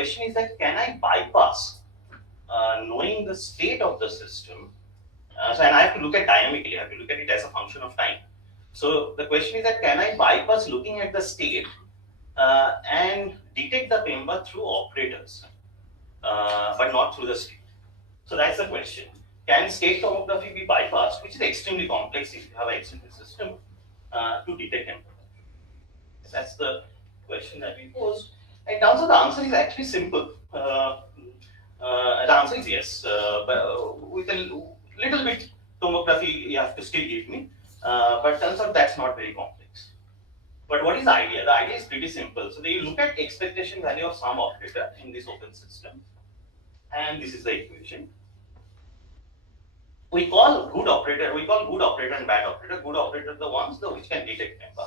question is that can I bypass knowing the state of the system? And I have to look at dynamically, I have to look at it as a function of time. So the question is that can I bypass looking at the state and detect the PEMBA through operators, but not through the state? So that's the question. Can state tomography be bypassed, which is extremely complex if you have an extended system, to detect PEMBA? That's the question that we posed. In terms of the answer is actually simple. The answer is yes, but with a little bit tomography you have to still give me, but turns out that's not very complex. But what is the idea? The idea is pretty simple. So you look at expectation value of some operator in this open system, and this is the equation. We call good operator and bad operator. Good operator the ones which can detect PEMBA.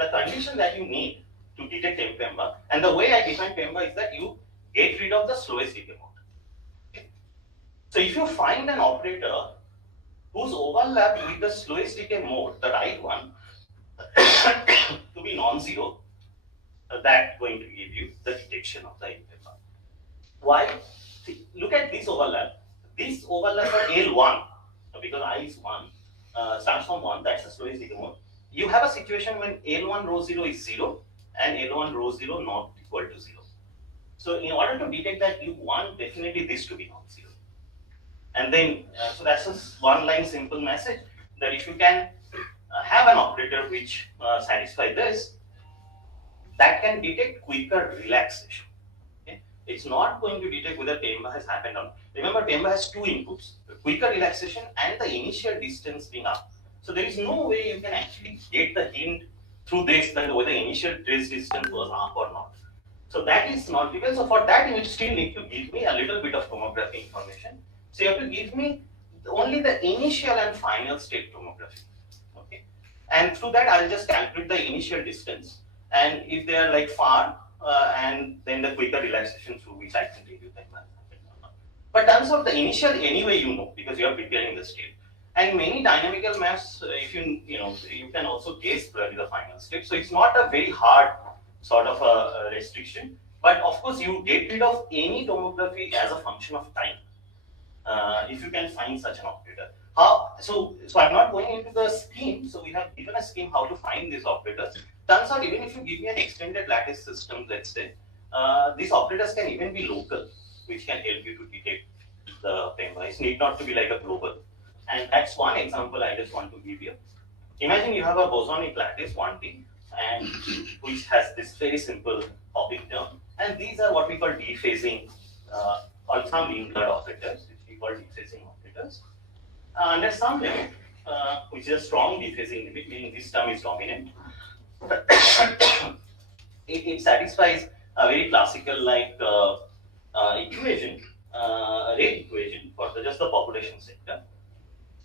The condition that you need to detect PEMBA, and the way I define PEMBA is that you get rid of the slowest decay mode. Okay. So if you find an operator whose overlap with the slowest decay mode, the right one, to be non-zero, that's going to give you the detection of the PEMBA. Why? See, look at this overlap. This overlap for L1, because I is 1, starts from 1, that's the slowest decay mode. You have a situation when L1 row 0 is 0 and L1 row 0 not equal to 0. So in order to detect that, you want definitely this to be non-zero. And then, so that's a one line simple message that if you can have an operator which satisfies this, that can detect quicker relaxation. Okay? It's not going to detect whether PEMBA has happened or not. Remember, PEMBA has two inputs, the quicker relaxation and the initial distance being up. So there is no way you can actually get the hint through this that whether initial trace distance was up or not. So that is not given. So for that, you still need to give me a little bit of tomography information. So you have to give me only the initial and final state tomography. Okay, and through that, I'll just calculate the initial distance, and if they are like far, and then the quicker relaxation through which I can tell you that. But turns out the initial anyway you know because you are preparing the state. And many dynamical maps, if you can also guess probably the final state. So it's not a very hard sort of a restriction, but of course you get rid of any tomography as a function of time if you can find such an operator. How? So I'm not going into the scheme. So we have given a scheme how to find these operators. Turns out even if you give me an extended lattice system, let's say, these operators can even be local, which can help you to detect the PEMBA. It need not to be like a global. And that's one example I just want to give you. Imagine you have a bosonic lattice 1D, and which has this very simple hopping term. And these are what we call dephasing, or some linked operators, which we call dephasing operators. Under some limit, which is a strong dephasing limit, meaning this term is dominant, it satisfies a very classical like equation, rate equation for just the population sector.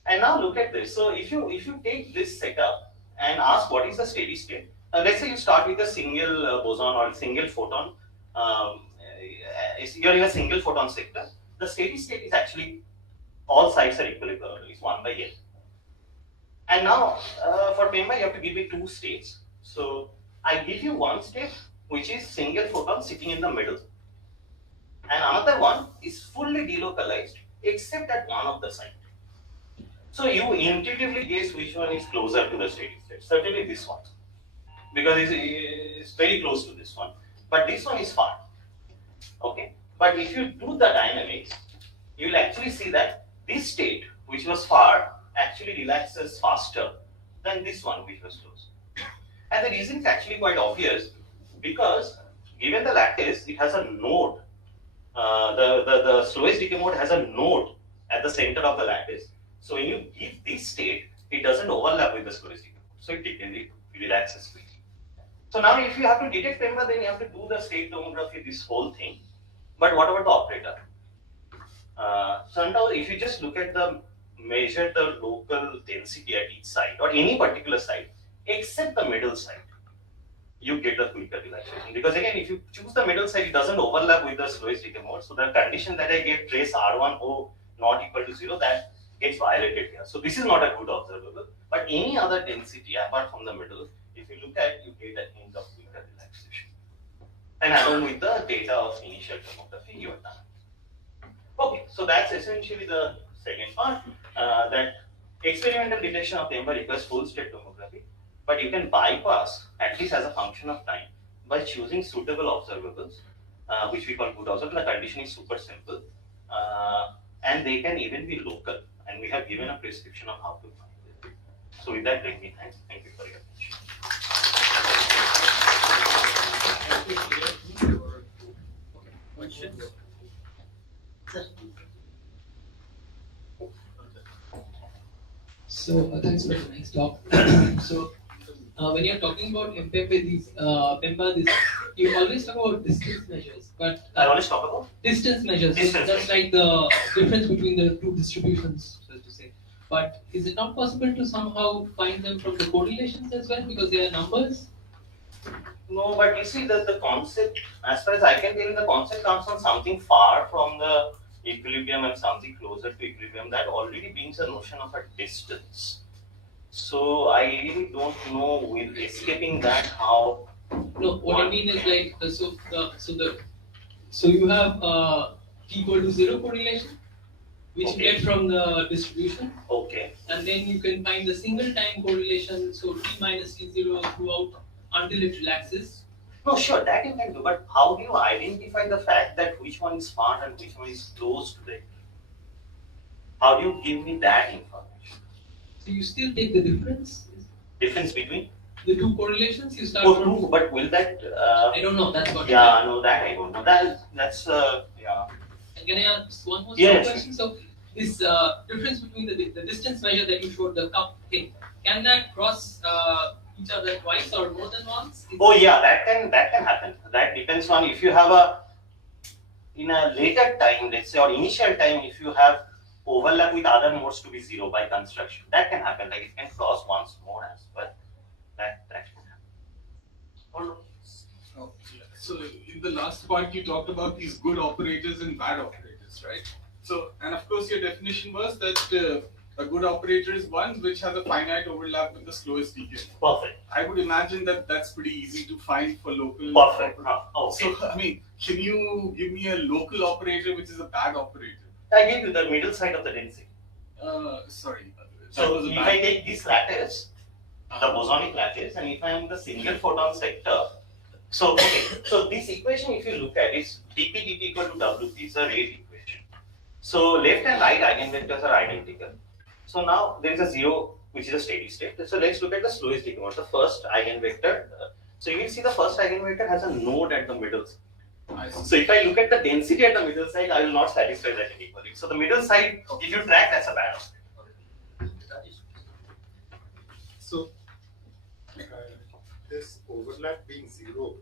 And now look at this. So if you take this setup and ask what is the steady state, let's say you start with a single boson or a single photon. You're in a single photon sector. The steady state is actually all sides are equilibrium. It's 1 by L. And now for PEMBA you have to give me two states. So I give you one state which is single photon sitting in the middle, and another one is fully delocalized except at one of the sides. So you intuitively guess which one is closer to the steady state. Certainly this one, because it's very close to this one. But this one is far. Okay. But if you do the dynamics, you will actually see that this state, which was far, actually relaxes faster than this one, which was close. And the reason is actually quite obvious, because given the lattice, it has a node. The slowest decay mode has a node at the center of the lattice. So when you give this state, it doesn't overlap with the slowest decay mode. So it relaxes quickly. So now if you have to detect PEMBA, then you have to do the state tomography, this whole thing. But what about the operator? So if you just look at measure the local density at each site or any particular site, except the middle site, you get the quicker relaxation. Because again, if you choose the middle site, it doesn't overlap with the slowest decay mode. So the condition that I gave trace R1O not equal to 0, that gets violated here. So this is not a good observable. But any other density apart from the middle, if you look at, you get a hint of quicker relaxation. and along with the data of initial tomography you are done. Okay, so that's essentially the second part, that experimental detection of member requires full state tomography, but you can bypass, at least as a function of time, by choosing suitable observables, which we call good observables. The condition is super simple, and they can even be local, and we have given a prescription of how to find it. So with that, let me thank you for your attention. Questions? So thanks for the nice talk. So when you're talking about PEMBA, you always talk about distance measures, but I always talk about distance measures. Distance That's like the difference between the two distributions, so to say. But is it not possible to somehow find them from the correlations as well, because they are numbers? No, but you see that the concept, as far as I can tell, the concept comes from something far from the equilibrium and something closer to equilibrium. That already brings a notion of a distance. So I really don't know with escaping that how. No, what I mean is like so you have t equal to 0 correlation, which you get from the distribution. Okay. And then you can find the single time correlation, so t minus t0 throughout until it relaxes. No, sure, that you can do, but how do you identify the fact that which one is far and which one is close to it? How do you give me that information? So you still take the difference? Difference between? The two correlations, you start Oh, from. two, but will that? I don't know, that's what. Yeah, no, that I don't know. That's yeah. And can I ask one more Yes. question? So this difference between the distance measure that you showed, the cup thing, can that cross each other twice or more than once? Oh yeah, that can happen. That depends on if you have in a later time, let's say, or initial time, if you have overlap with other modes to be 0 by construction, that can happen. Like it can cross once more as well. That can happen. Oh, so in the last part you talked about these good operators and bad operators, right? So, and of course your definition was that a good operator is one which has a finite overlap with the slowest decay. Perfect. I would imagine that that's pretty easy to find for local. Perfect. Okay. So, I mean, can you give me a local operator which is a bad operator? I give you the middle side of the density. Sorry. So if I take this lattice, the bosonic lattice, and if I am the single photon sector, so okay, so this equation, if you look at it, is dp equal to wp is a rate equation. So left and right eigenvectors are identical. So now there is a 0 which is a steady state. So let's look at the slowest decay mode, the first eigenvector. So you will see the first eigenvector has a node at the middle. So if I look at the density at the middle side, I will not satisfy that inequality. So the middle side, if you track, that's a bad operator. So this overlap being 0,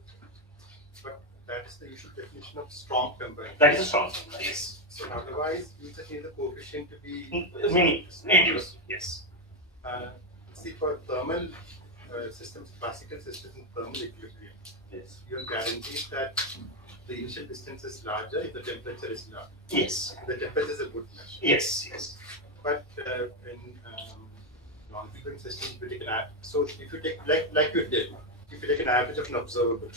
but that is the usual definition of strong PEMBA. That is a strong number, yes. So otherwise, you just need the coefficient to be Reduced, yes. See, for thermal systems, classical systems in thermal equilibrium, Yes. you are guaranteed that the initial distance is larger if the temperature is larger. Yes. The temperature is a good measure. Yes. Yes. But in non-equilibrium systems, we take an average. So if you take like you did, if you take an average of an observable,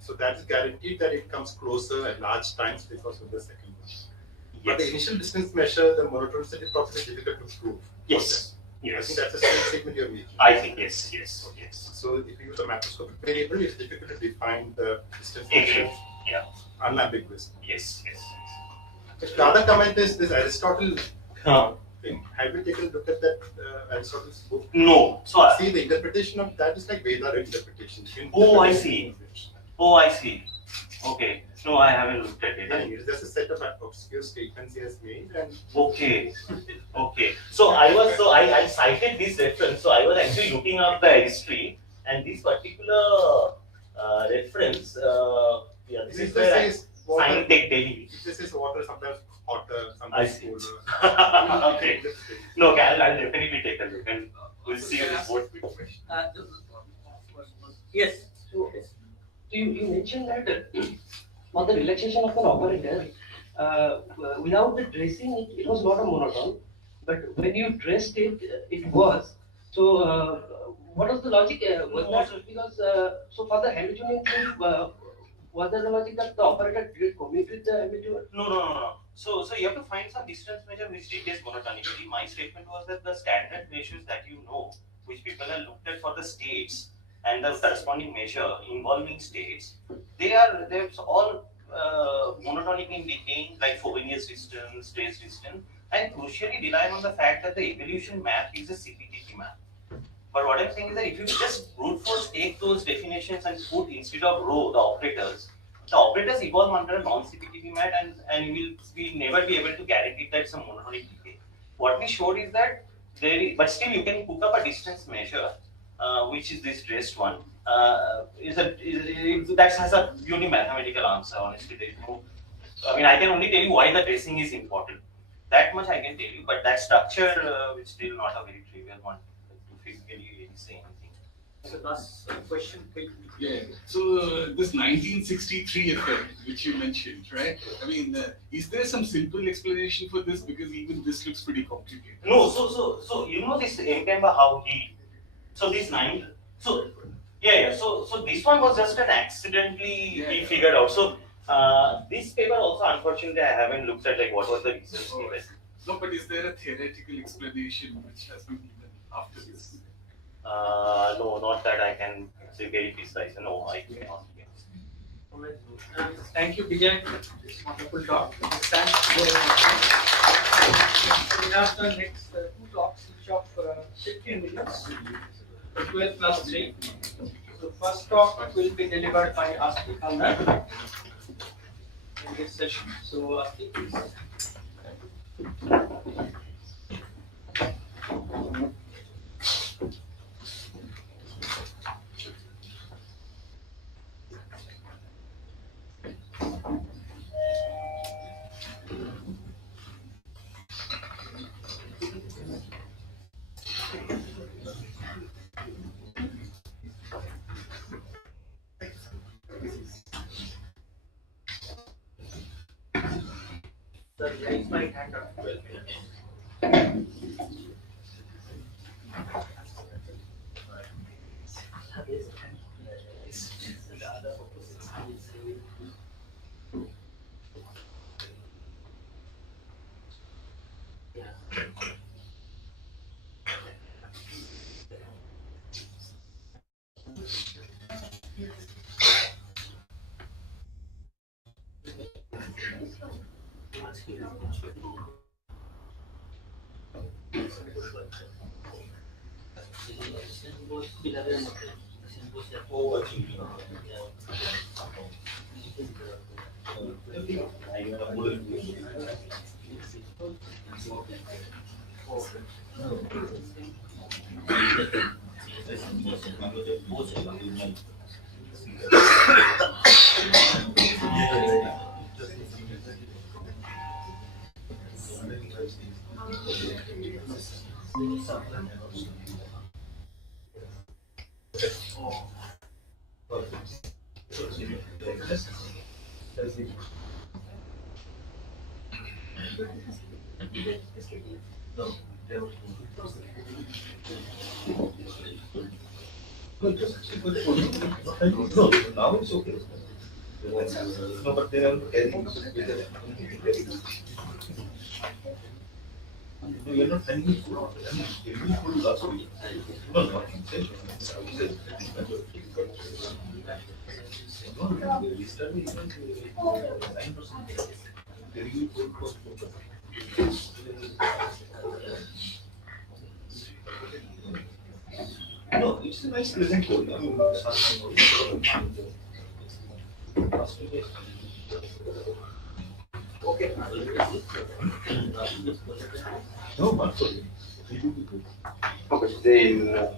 so that is guaranteed that it comes closer at large times because of the second one. But the initial distance measure, the monotonicity property is difficult to prove. Yes. I Yes. think that's a same statement you're making. I think yes. Yes. Yes. So if you use a macroscopic variable, it's difficult to define the distance Agree. measure Yeah. unambiguously. Yes. Yes. The other comment is this Aristotle Huh. thing. Have you taken a look at that Aristotle's book? No. So. See, the interpretation of that is like Veda interpretation. Oh, I see. Oh, I see. Okay. No, I haven't looked at it. It's just a set of obscure statements he has made, and Okay. Okay. So I cited this reference. So I was actually looking up the history, and this particular reference. Yeah, this is where Science Tech Delhi. This is water, sometimes hotter, I sometimes see. colder. Okay. No, okay, I'll definitely take a look, and we'll see this board. Yes. So you mentioned that on the relaxation of an operator, without the dressing, it was not a monotone. But when you dressed it, it was. So what was the logic? Was that because so for the Hamiltonian thing, was that the logic that the operator did commute with the ambiguous? No. So you have to find some distance measure which replaces monotonicity. My statement was that the standard ratios that you know, which people have looked at for the states and the corresponding measure involving states, they're all monotonic in decaying, like Frobenius distance, trace distance, and crucially rely on the fact that the evolution map is a CPTT map. But what I'm saying is that if you just brute force take those definitions and put instead of row the operators evolve under a non-CPTP map and we'll never be able to guarantee that it's a monotonic decay. What we showed is that but still you can put up a distance measure, which is this dressed one. That has a purely mathematical answer. Honestly, there is no. I mean, I can only tell you why the dressing is important. That much I can tell you, but that structure is still not a very trivial one to physically really say anything. So last question quickly. Yeah. So this 1963 effect, which you mentioned, right? I mean, is there some simple explanation for this? Because even this looks pretty complicated. No, so you know this Mpemba how he. So this nine. So yeah. So this one was just an accidentally we figured out. So this paper also unfortunately I haven't looked at like what was the reasons given. No, but is there a theoretical explanation which has been given after this? No, not that I can say very precise. No, I cannot. Alright. Thank you, Vijay. This wonderful talk. Thanks. We have the next two talks, each of 15 minutes. 12 plus 3. So first talk will be delivered by Asti Khalda in this session. So Asti, please. Sir, raise my hand up. No, now it's okay. No, but they are carrying. No, you're not sending me food. I'm giving you food last week. No, no, no, we started even 9%. Giving you food for no, it's a nice pleasant food. I mean, okay. No, not sorry. Okay, then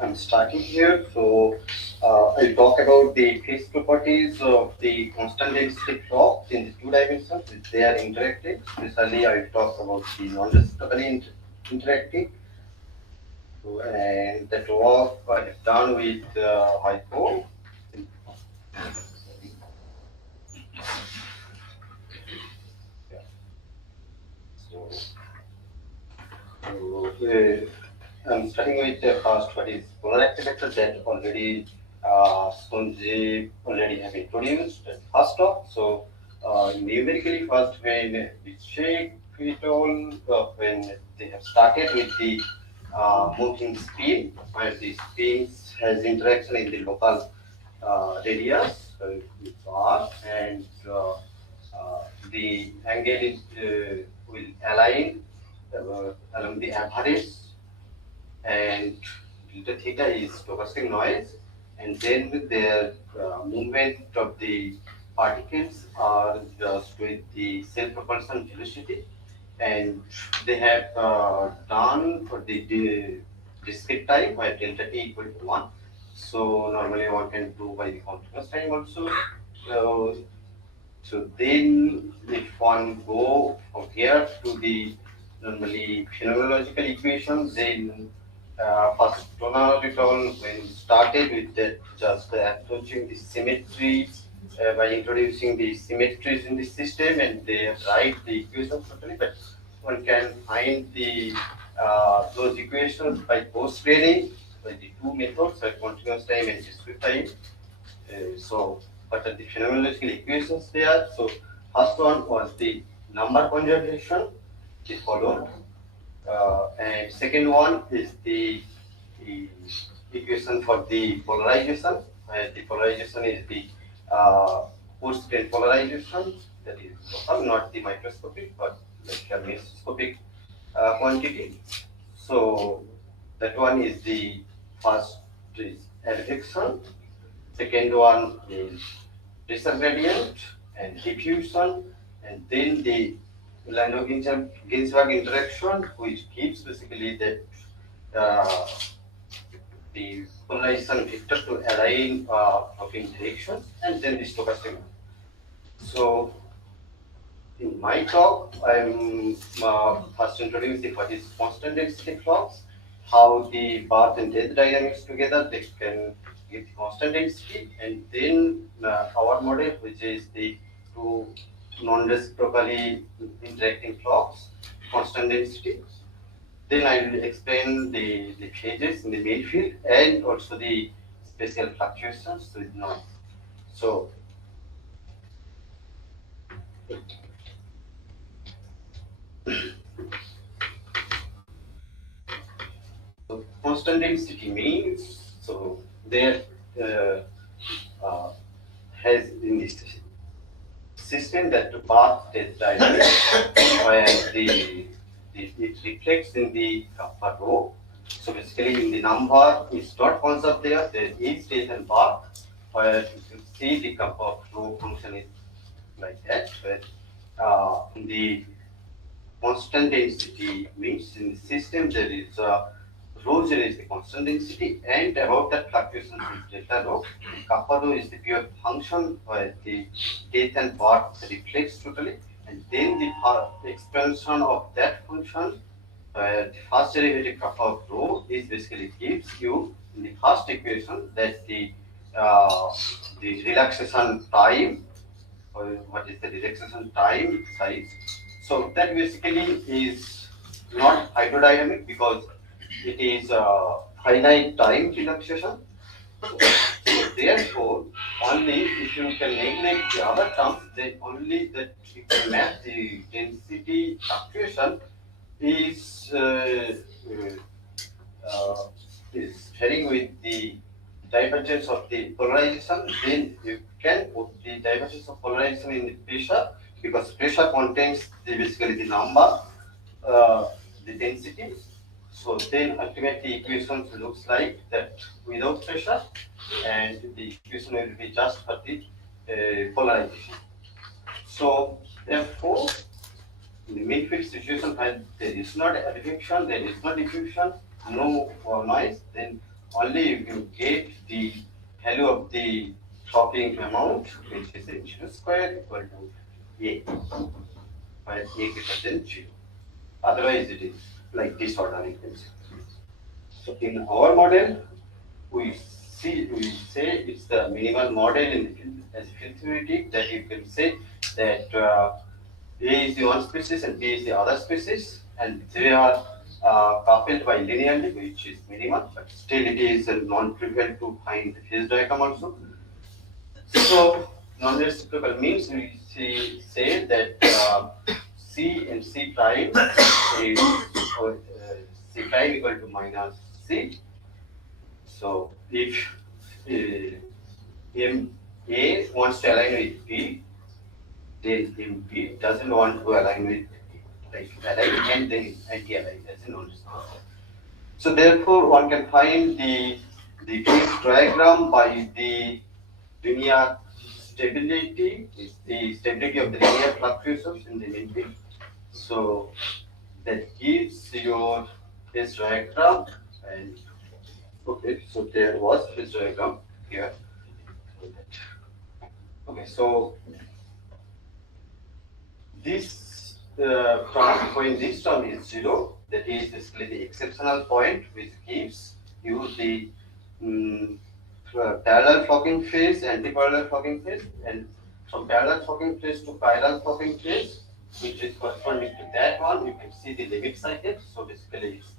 I'm starting here. So I'll talk about the phase properties of the constant density clocks in the two dimensions. If they are interacting, especially I'll talk about the non-reciprocally interacting. So, and that work I have done with hypo. I'm starting with the first what is polar active vector that already Sonji already have introduced at first talk. So numerically first when we check it all, when they have started with the moving spin, where the spin has interaction in the local radius with R, and the angle is, will align along the average, and delta theta is stochastic noise, and then with their movement of the particles are just with the self-propulsion velocity, and they have done for the discrete time where delta t equal to 1. So normally one can do by the continuous time also. So then if one go from here to the normally phenomenological equation, then first Donald when started with that just approaching the symmetry by introducing the symmetries in the system, and they write the equations totally, but one can find the those equations by post-grading by the two methods, continuous time and discrete time. So what are the phenomenological equations there? So first one was the number conservation, is followed, and second one is the equation for the polarization, where the polarization is the post-grain polarization, that is local, not the microscopic, but like a mesoscopic quantity. So that one is the first is advection. Second one is pressure gradient and diffusion, and then the Landau-Ginzburg interaction, which gives basically that the polarization vector to align in directions, and then the stochastic. So in my talk, I'm first introduce the what is constant density flux, how the birth and death dynamics together they can give the constant density, and then our model, which is the two non-reciprocally interacting flux, constant density. Then I will explain the phases in the main field and also the special fluctuations with noise. So constant density means, so there uh, uh, has in this system that the path is dynamic, where it reflects in the kappa rho. So basically in the number is not concept there is state and path, where you can see the kappa rho function is like that, where the constant density means in the system there is rho zero is the constant density, and about that fluctuation is delta rho. Kappa rho is the pure function where the depth and path reflects totally, and then the expansion of that function where the first derivative kappa of rho is basically gives you in the first equation that the relaxation time, or what is the relaxation time size. So that basically is not hydrodynamic because it is finite time relaxation. So therefore, only if you can neglect the other terms, then only that you can map the density fluctuation is is varying with the divergence of the polarization. Then you can put the divergence of polarization in the pressure, because pressure contains basically the number, the density. So then ultimately equation looks like that without pressure, and the equation will be just for the polarization. So therefore, in the midfield situation where there is not advection, there is no diffusion, no noise, then only you can get the value of the chopping amount, which is h square equal to a, where a greater than 0. Otherwise, it is like this order equation. So in our model, we say it's the minimal model in the field, as a field theoretic, that you can say that A is the one species and B is the other species, and they are coupled by linearly, which is minimal, but still it is non-trivial to find the phase diagram also. So non-reciprocal means we say that C and C prime is C prime equal to minus C. So if M A wants to align with B, then M B doesn't want to align with align and then anti-align as a non-reciprocal. So therefore one can find the phase diagram by the linear stability is the stability of the linear fluctuations in the membrane. So that gives your phase diagram, and okay, so there was phase diagram here. Okay, so this when this term is 0, that is basically the exceptional point which gives you the parallel Fogging phase, anti-parallel Fogging phase, and from parallel Fogging phase to parallel Fogging phase, which is corresponding to that one, you can see the limit cycle. So basically, it's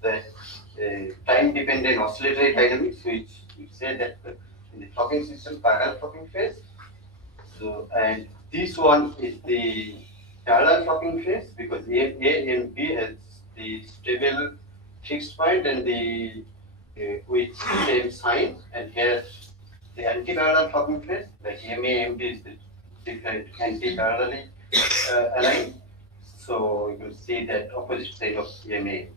the time-dependent oscillatory dynamics, which we say that in the Fogging system, parallel Fogging phase. So, and this one is the parallel Fogging phase because A and B has the stable fixed point and the with same sign, and here the anti-parallel Fogging phase, like MA, is the different anti-parallelly aligned. So you can see that opposite side of MA.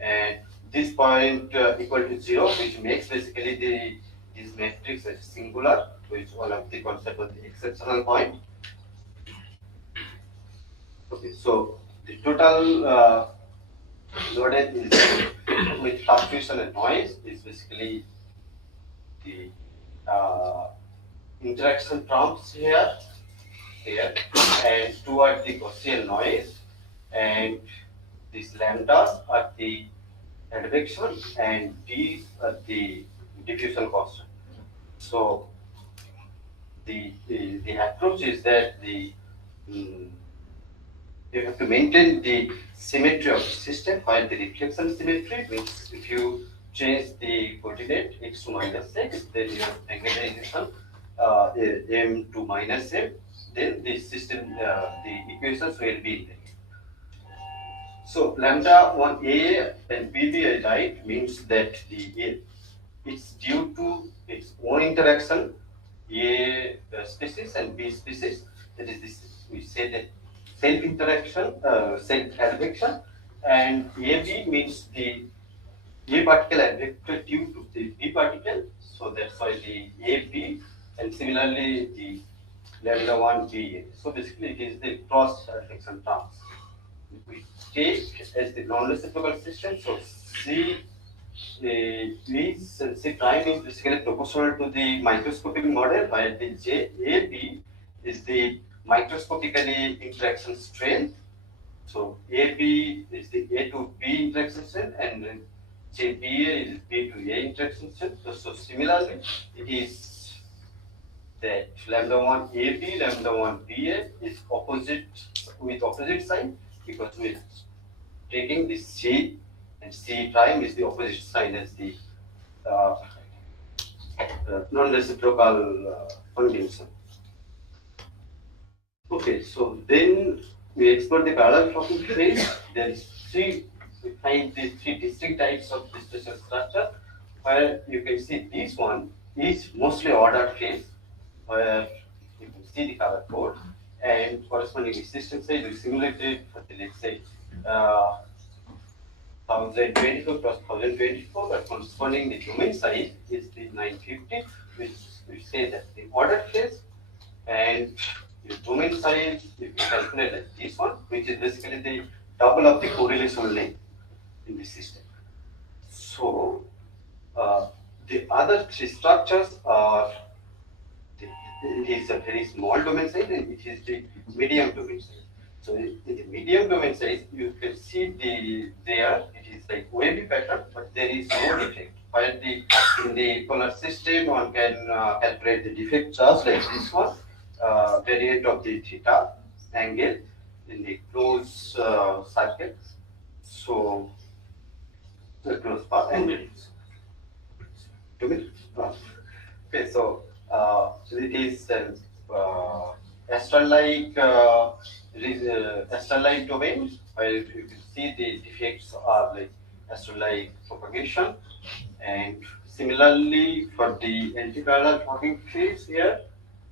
And this point equal to 0, which makes basically this matrix as singular, which one of the concept of the exceptional point. Okay, so the total loaded is with fluctuation and noise is basically the interaction terms here, and toward the Gaussian noise, and these lambdas are the advection and these are the diffusion constant. So the approach is that you have to maintain the symmetry of the system, while the reflection symmetry means if you change the coordinate x to minus x, then your magnetization m to minus m, then the system, the equations will be there. So lambda 1a and bb I write means that it's due to its own interaction, A species and B species. That is this, we say that self interaction, self advection, and AB means the A particle advected due to the B particle. So that's why the AB, and similarly the lambda 1 BA. So basically it is the cross advection terms. We take as the non-reciprocal system. So C C prime is basically proportional to the microscopic model, while the JAB is the microscopically interaction strength. So AB is the A to B interaction strength, and then JBA is B to A interaction strength. So similarly, it is that lambda 1 AB, lambda 1 BA is opposite with opposite sign, because we're taking this C, and C prime is the opposite sign as the non-reciprocal conjunction. Okay, so then we explore the parallel Fogging phase. There is we find these three distinct types of displacement structure, where you can see this one is mostly ordered phase, where you can see the color code, and corresponding system size we simulated for the, let's say 1024 plus 1024, but corresponding the domain size is the 950, which we say that the ordered phase, and the domain size, if you calculate like this one, which is basically the double of the correlation length in the system. So the other three structures are it is a very small domain size, and it is the medium domain size. So in the medium domain size, you can see there it is like wavy pattern, but there is no defect. While in the polar system, one can calculate the defect charge like this one, variant of the theta angle in the closed circle. So The close path. 2 minutes. 2 minutes. Okay, so it is astral-like astral-like domain where you can see the defects are like astral-like propagation, and similarly for the anti-parallel clocking phase here,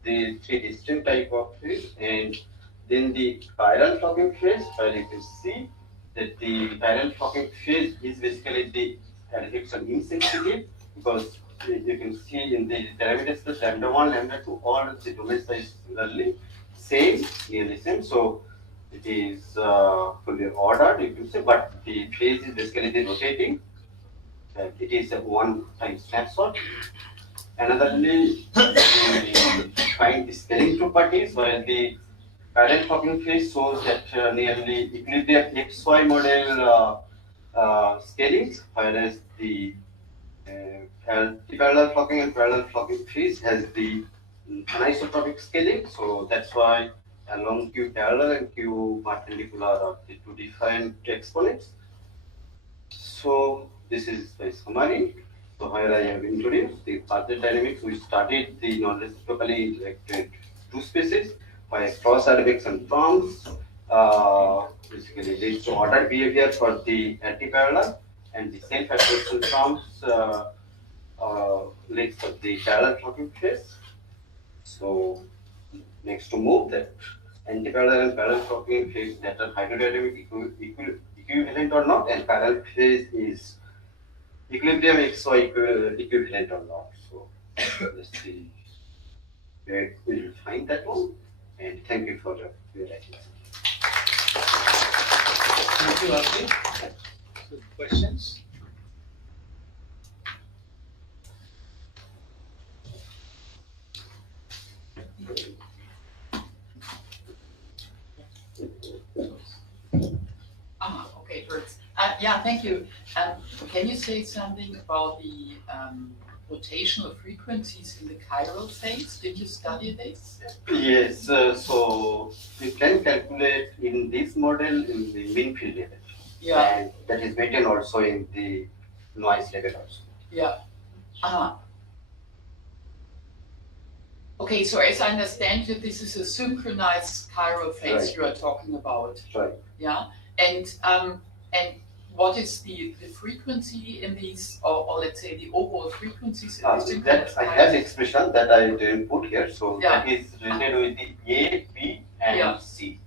the three distinct type of phase, and then the chiral clocking phase where you can see that the chiral clocking phase is basically the advection insensitive, because you can see in the parameter space lambda 1, lambda 2, all the domains are similarly same, nearly same. So it is fully ordered, you can say, but the phase is basically the rotating. It is a one-time snapshot. Anotherly, we find the scaling properties where the parent clocking phase shows that nearly equilibrium XY model scaling, whereas the parallel clocking and parallel clocking phase has the anisotropic scaling. So that's why along Q parallel and Q perpendicular are the two different exponents. So this is the summary. So here I have introduced the further dynamics. We studied the non-reciprocally interacted two species by cross advection terms. Basically leads to ordered behavior for the anti-parallel, and the self-advection terms leads to the parallel clocking phase. So next to move that anti-parallel and parallel clocking phase that are hydrodynamic equivalent or not, and parallel phase is equilibrium XY equivalent or not. So let's see where we will find that one. And thank you for your attention. Thank you, Arti. So, questions? Okay, great. Yeah, thank you. Can you say something about the rotational frequencies in the chiral phase? Did you study this? Yes, so we can calculate in this model in the mean field level. Yeah. And that is maintained also in the noise level also. Yeah. Okay, so as I understand you, this is a synchronized chiral phase Right. you are talking about. Right. Yeah. And what is the frequency in these, or let's say the overall frequencies in the synchronized That I have chiral? expression that I didn't put here, so Yeah. that is related with the A, B, and Yeah. C.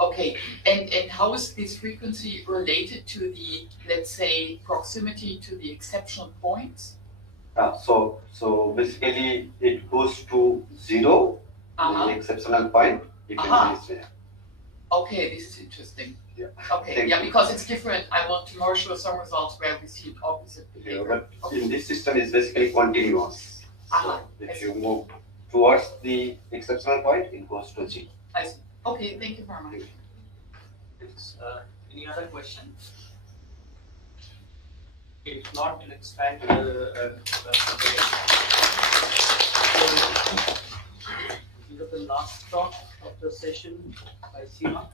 Okay. And how is this frequency related to the, let's say, proximity to the exceptional points? So basically it goes to 0, the exceptional point. It can be zero. Okay, this is interesting. Yeah. Okay, Thank yeah, you. because it's different. I want to more show some results where we see opposite Yeah, behavior. but in this system is basically continuous. So I if see. you move towards the exceptional point, it goes to 0. I see. Okay, thank you very much. Any other questions? If not, let's thank the last talk of the session by Seema.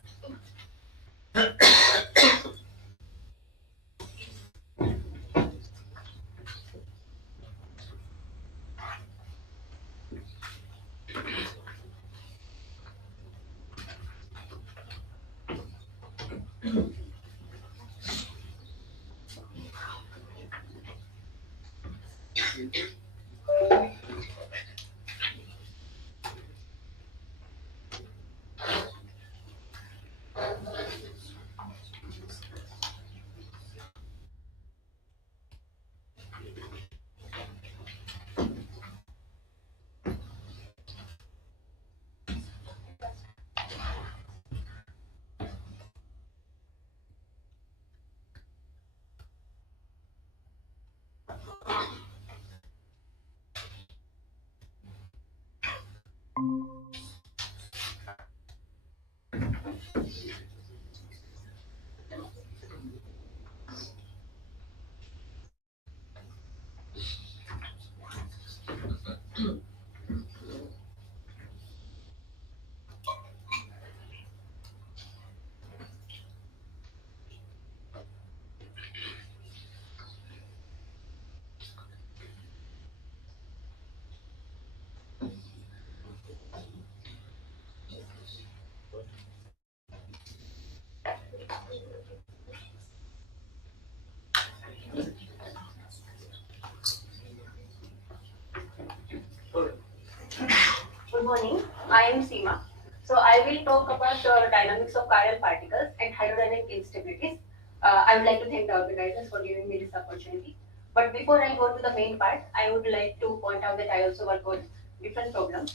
Good morning. I am Seema. So I will talk about the dynamics of chiral particles and hydrodynamic instabilities. I would like to thank the organizers for giving me this opportunity. But before I go to the main part, I would like to point out that I also work on different problems.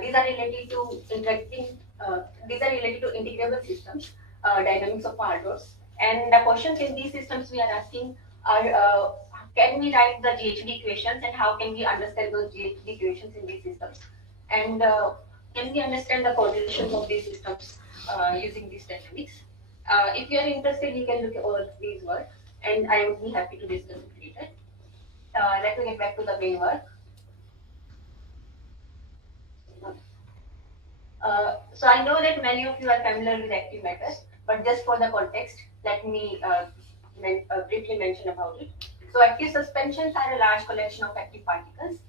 These are related to integrable systems, dynamics of partors. And the questions in these systems we are asking are, can we write the GHD equations and how can we understand those GHD equations in these systems? And can we understand the correlations of these systems using these techniques? If you are interested, you can look at all these work, and I would be happy to discuss it later. Let me get back to the main work. So I know that many of you are familiar with active matter, but just for the context, let me briefly mention about it. So active suspensions are a large collection of active particles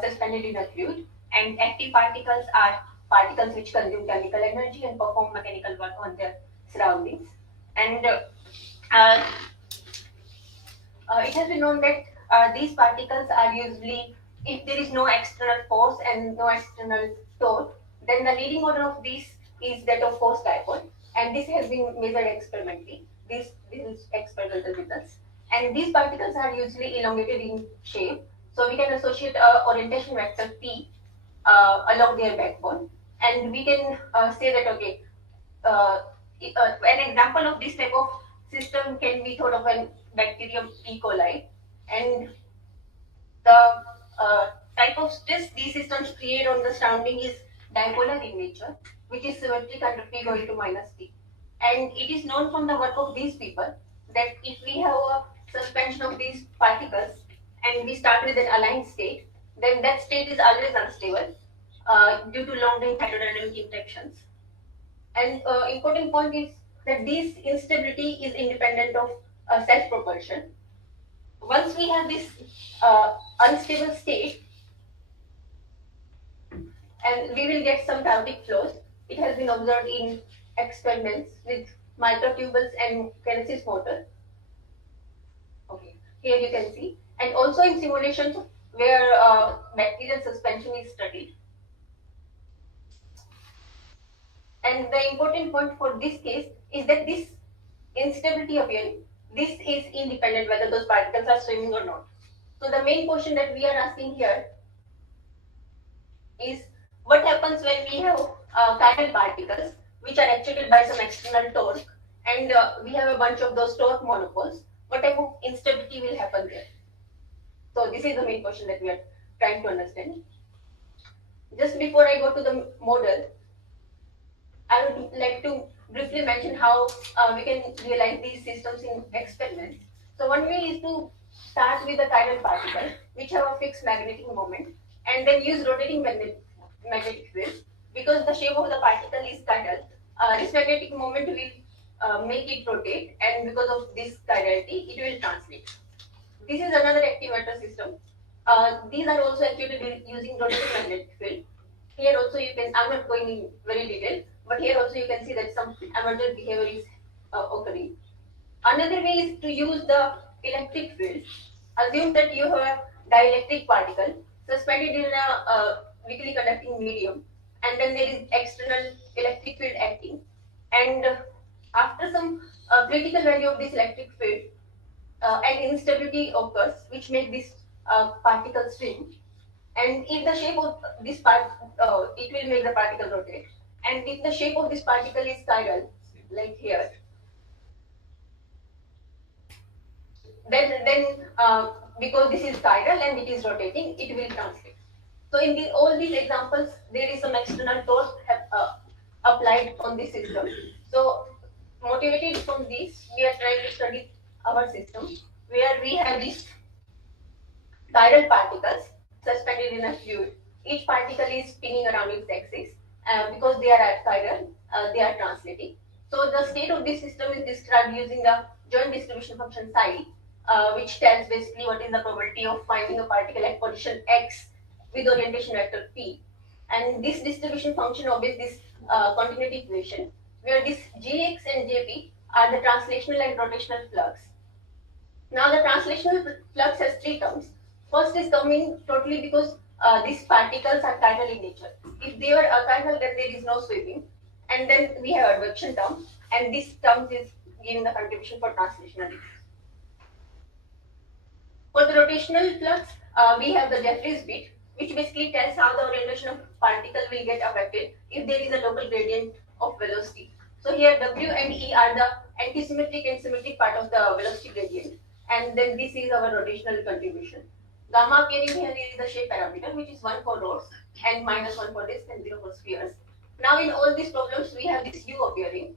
suspended in a fluid, and active particles are particles which consume chemical energy and perform mechanical work on their surroundings. And it has been known that these particles are usually, if there is no external force and no external torque, then the leading order of these is that of force dipole, and this has been measured experimentally. This is experimental results, and these particles are usually elongated in shape, so we can associate a orientation vector P along their backbone, and we can say that okay, an example of this type of system can be thought of an bacterium E. coli, and the type of stress these systems create on the surrounding is dipolar in nature, which is symmetric under P going to minus T. And it is known from the work of these people that if we have a suspension of these particles and we start with an aligned state, then that state is always unstable due to long-range hydrodynamic interactions. And important point is that this instability is independent of self-propulsion. Once we have this unstable state, and we will get some chaotic flows. It has been observed in experiments with microtubules and kinesis motor. Okay, here you can see, and also in simulations where bacterial suspension is studied. And the important point for this case is that this instability appearing, this is independent whether those particles are swimming or not. So the main question that we are asking here is what happens when we have chiral particles which are actuated by some external torque, and we have a bunch of those torque monopoles. What type of instability will happen there? So this is the main question that we are trying to understand. Just before I go to the model, I would like to briefly mention how we can realize these systems in experiments. So one way is to start with a chiral particle which have a fixed magnetic moment, and then use rotating magnetic field. Because the shape of the particle is chiral, this magnetic moment will make it rotate, and because of this chirality, it will translate. This is another activator system. These are also actuated using rotating magnetic field. Here also you can, I'm not going in very detail, but here also you can see that some emergent behavior is occurring. Another way is to use the electric field. Assume that you have a dielectric particle suspended in a weakly conducting medium, and then there is external electric field acting. And after some critical value of this electric field, an instability occurs which makes this particle swing. And if the shape of this part, it will make the particle rotate. And if the shape of this particle is chiral, like here, then because this is chiral and it is rotating, it will translate. So in all these examples, there is some external torque applied on this system. So motivated from this, we are trying to study our system where we have these chiral particles suspended in a fluid. Each particle is spinning around its axis. Because they are chiral, they are translating. So the state of this system is described using the joint distribution function psi, which tells basically what is the probability of finding a particle at position x with orientation vector p. And this distribution function obeys this continuity equation, where this Jx and Jp are the translational and rotational flux. Now the translational flux has three terms. First is coming totally because these particles are chiral in nature. If they were achiral, then there is no sweeping. And then we have advection term, and this term is giving the contribution for translationality. For the rotational flux, we have the Jeffreys bit, which basically tells how the orientation of particle will get affected if there is a local gradient of velocity. So here W and E are the antisymmetric and symmetric part of the velocity gradient, and then this is our rotational contribution. Gamma appearing here is the shape parameter, which is 1 for rods and -1 for disk and 0 for spheres. Now in all these problems, we have this U appearing.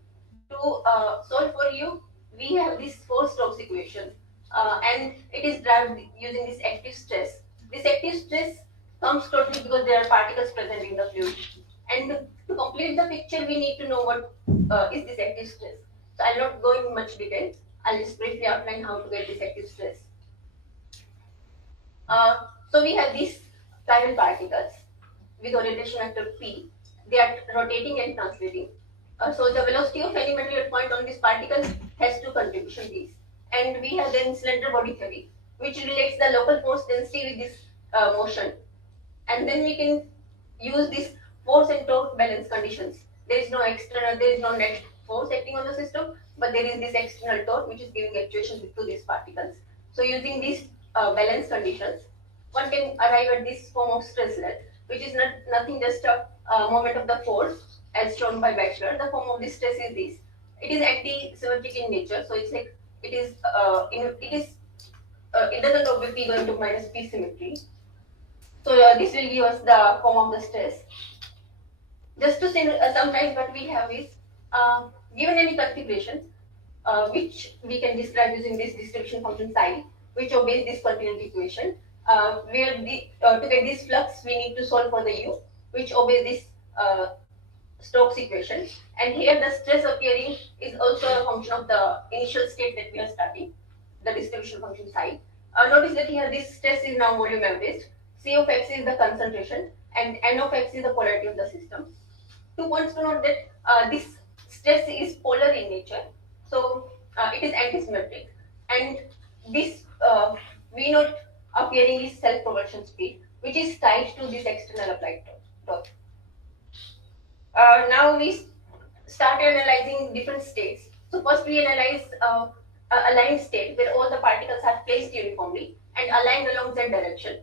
To solve for U, we have this 4 Stokes equation, and it is derived using this active stress. This active stress comes totally because there are particles present in the fluid. And to complete the picture, we need to know what is this active stress. So I'll not go in much detail. I'll just briefly outline how to get this active stress. So we have these chiral particles with orientation vector p. They are rotating and translating. So the velocity of any material point on this particle has two contribution V's. And we have then cylinder body theory, which relates the local force density with this motion. And then we can use this force and torque balance conditions. There is no external, there is no net force acting on the system, but there is this external torque which is giving actuation to these particles. So using these balance conditions, one can arrive at this form of stresslet, which is nothing just a moment of the force as shown by Bachelor. The form of this stress is this. It is anti-symmetric in nature, so it's like it doesn't obviously go into minus p symmetry. So this will give us the form of the stress. Just to summarize what we have is, given any configuration, which we can describe using this distribution function psi, which obeys this continuity equation, where to get this flux, we need to solve for the u, which obeys this Stokes equation. And here the stress appearing is also a function of the initial state that we are starting, the distribution function psi. Notice that here this stress is now volume averaged. C of x is the concentration and n of x is the polarity of the system. 2 points to note that this stress is polar in nature, so it is antisymmetric, and this V naught appearing is self-propulsion speed, which is tied to this external applied torque. Now we start analyzing different states. So first we analyze a aligned state where all the particles are placed uniformly and aligned along z direction.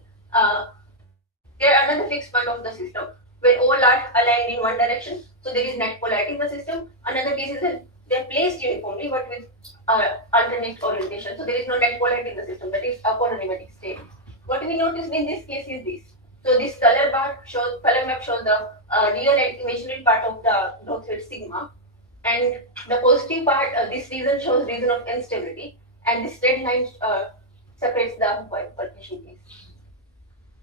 There are another fixed point of the system where all are aligned in one direction, so there is net polarity in the system. Another case is that they are placed uniformly but with alternate orientation, so there is no net polarity in the system, that is aporonematic state. What we noticed in this case is this. So this color map shows the real and imaginary part of the growth rate sigma, and the positive part, this region shows region of instability, and this red line separates the percolation case.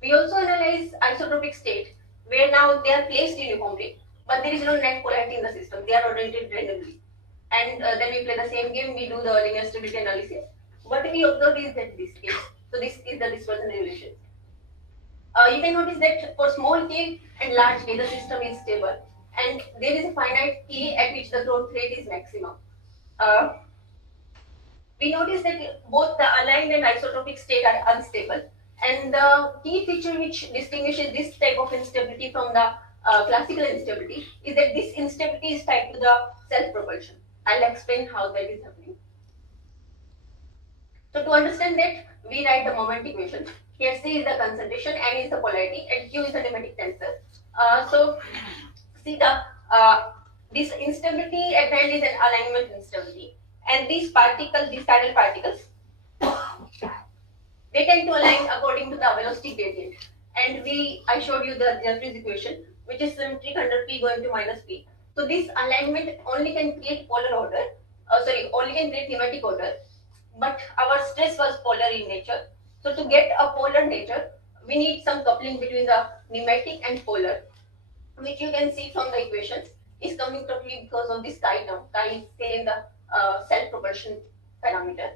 We also analyze isotropic state, where now they are placed uniformly, but there is no net polarity in the system. They are oriented randomly. And then we play the same game, we do the linear stability analysis. What we observe is that this case, so this is the dispersion relation. You can notice that for small k and large k, the system is stable. And there is a finite k at which the growth rate is maximum. We notice that both the aligned and isotropic state are unstable. And the key feature which distinguishes this type of instability from the classical instability is that this instability is tied to the self-propulsion. I'll explain how that is happening. So to understand that, we write the moment equation. Here C is the concentration, N is the polarity, and Q is the nematic tensor. So see the this instability at the end is an alignment instability, and these particles, these chiral particles, they tend to align according to the velocity gradient. And I showed you the Jeffreys equation, which is symmetric under P going to minus P. So this alignment only can create polar order, only can create thematic order, but our stress was polar in nature. So to get a polar nature, we need some coupling between the nematic and polar, which you can see from the equations is coming totally because of this chi term. Chi is saying the self-propulsion parameter.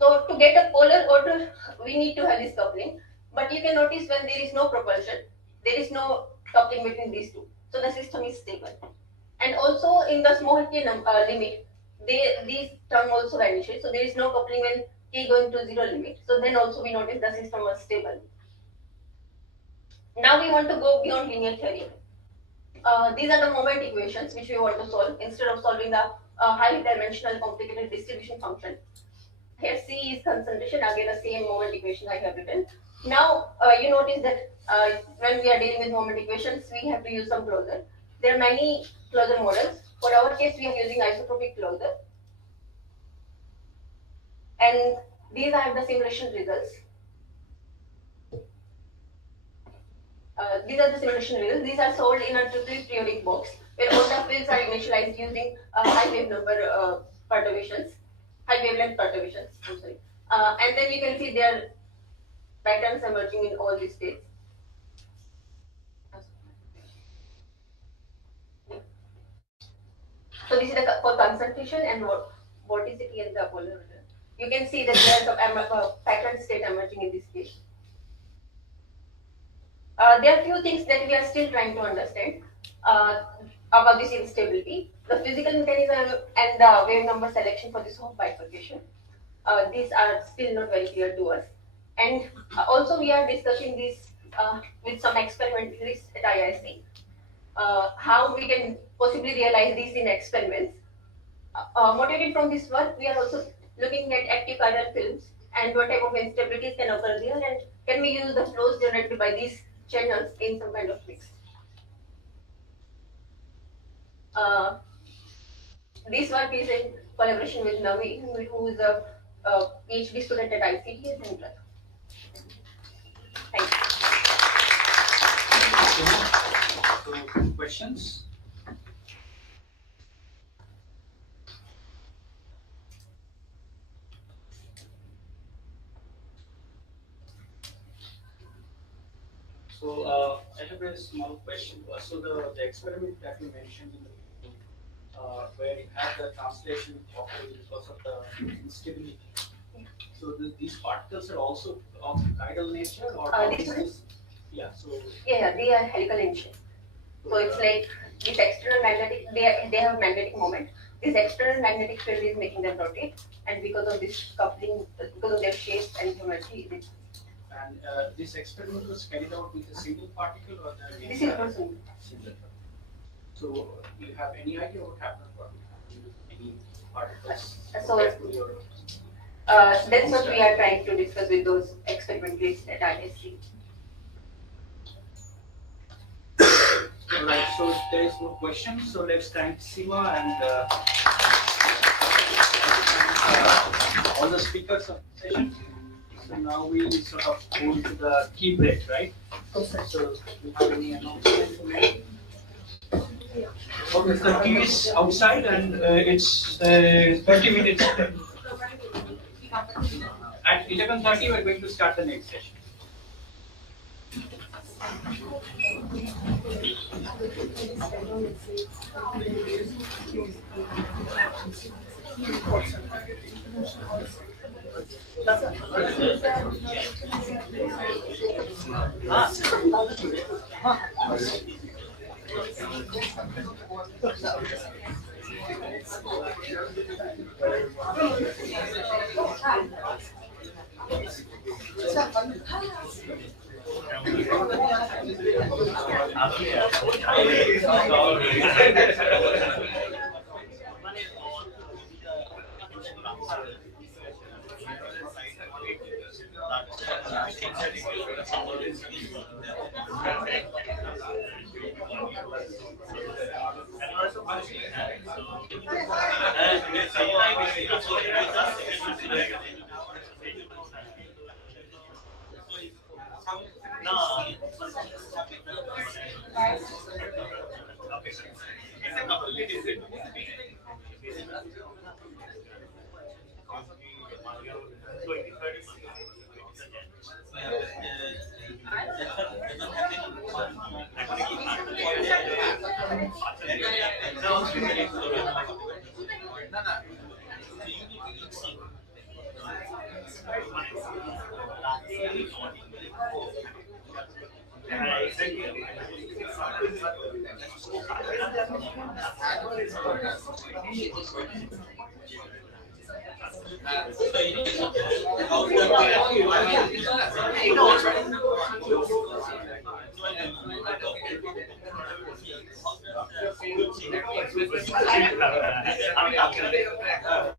So to get a polar order, we need to have this coupling. But you can notice when there is no propulsion, there is no coupling between these two. So the system is stable. And also in the small k limit, these term also vanishes. So there is no coupling when k going to 0 limit. So then also we notice the system was stable. Now we want to go beyond linear theory. These are the moment equations which we want to solve instead of solving the high dimensional complicated distribution function. Here C is concentration, again the same moment equation I have written. Now you notice that when we are dealing with moment equations, we have to use some closure. There are many closure models. For our case, we are using isotropic closure. And these are the simulation results. These are the simulation results. These are solved in a triple periodic box where all the fields are initialized using high wave number perturbations, high wavelength perturbations. I'm sorry. And then you can see there are patterns emerging in all these states. So this is the for concentration and vorticity and the polar. You can see that there are some pattern state emerging in this case. There are few things that we are still trying to understand about this instability. The physical mechanism and the wave number selection for this whole bifurcation. These are still not very clear to us. And also we are discussing this with some experimentalists at IIC. How we can possibly realize these in experiments. Motivated from this work, we are also looking at active chiral films and what type of instabilities can occur there, and can we use the flows generated by these channels in some kind of mix. This work is in collaboration with Navi, who is a PhD student at ICT and Central. Thank you. So, questions? So I have a small question. So the experiment that you mentioned in the where you have the translation occurring because of the instability. So these particles are also of chiral nature, or yeah. So yeah, they are helical in shape. So it's like this external magnetic. They have magnetic moment. This external magnetic field is making them rotate, and because of this coupling, because of their shape and geometry, and this experiment was carried out with a single particle, or this is for single. So you have any idea what happened for any particles? So that's what we are trying to discuss with those experimentalists at ISC. Alright, so there is no question. So let's thank Sima and all the speakers of the session. So now we sort of move to the key break, right? So we have any announcement to make? Okay, the key is outside and it's 30 minutes. At 11:30 we're going to start the next session. I'm